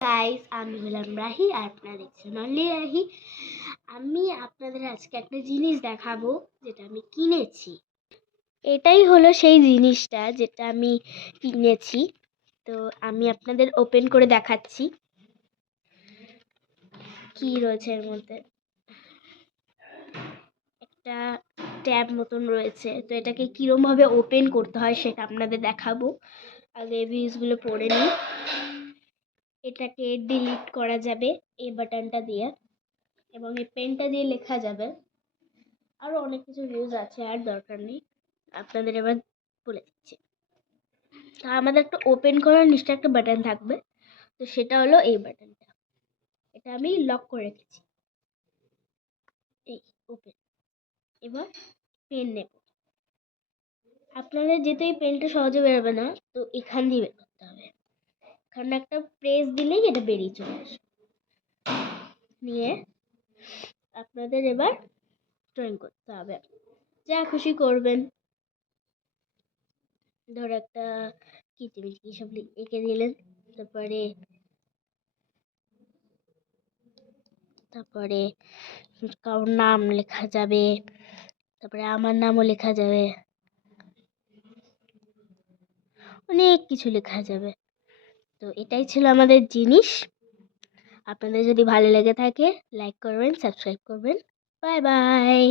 Guys, আমি হলাম রাহি আর আপনারা দেখছেন অনলি রাহি। আমি আপনাদের আজকে একটা জিনিস দেখাবো যেটা আমি কিনেছি। এটাই হলো সেই জিনিসটা যেটা আমি কিনেছি। তো আমি আপনাদের ওপেন করে দেখাচ্ছি কি রয়েছে এর মধ্যে। একটা ট্যাব মতন রয়েছে, তো এটাকে কিরম ভাবে ওপেন করতে হয় সেটা আপনাদের দেখাবো। আগে রিভিউজগুলো পড়ে নিই। এটাকে ডিলিট করা যাবে এই বাটনটা দিয়ে, এবং এই পেনটা দিয়ে লেখা যাবে। আরও অনেক কিছু ভিউজ আছে, আর দরকার নেই, আপনাদের এবার বলে দিচ্ছি। তা আমাদের একটা ওপেন করার নিশ্চয় একটা বাটন থাকবে, তো সেটা হলো এই বাটনটা। এটা আমি লক করে রেখেছি। এই ওপেন। এবার পেন নেব। আপনাদের যেহেতু এই পেনটা সহজে বেরোবে না, তো এখান দিয়ে বের করতে হবে। এখানে একটা প্রেস দিলেই এটা বেরিয়ে চলে আসবে। নিয়ে আপনাদের এবার ড্রয়িং করতে হবে, যা খুশি করবেন। ধর একটা কি সব এঁকে দিলেন, তারপরে কারোর নাম লেখা যাবে, তারপরে আমার নামও লেখা যাবে, অনেক কিছু লেখা যাবে। তো এটাই ছিল আমাদের জিনিস। আপনাদের যদি ভালো লেগে থাকে লাইক করবেন, সাবস্ক্রাইব করবেন। Bye bye.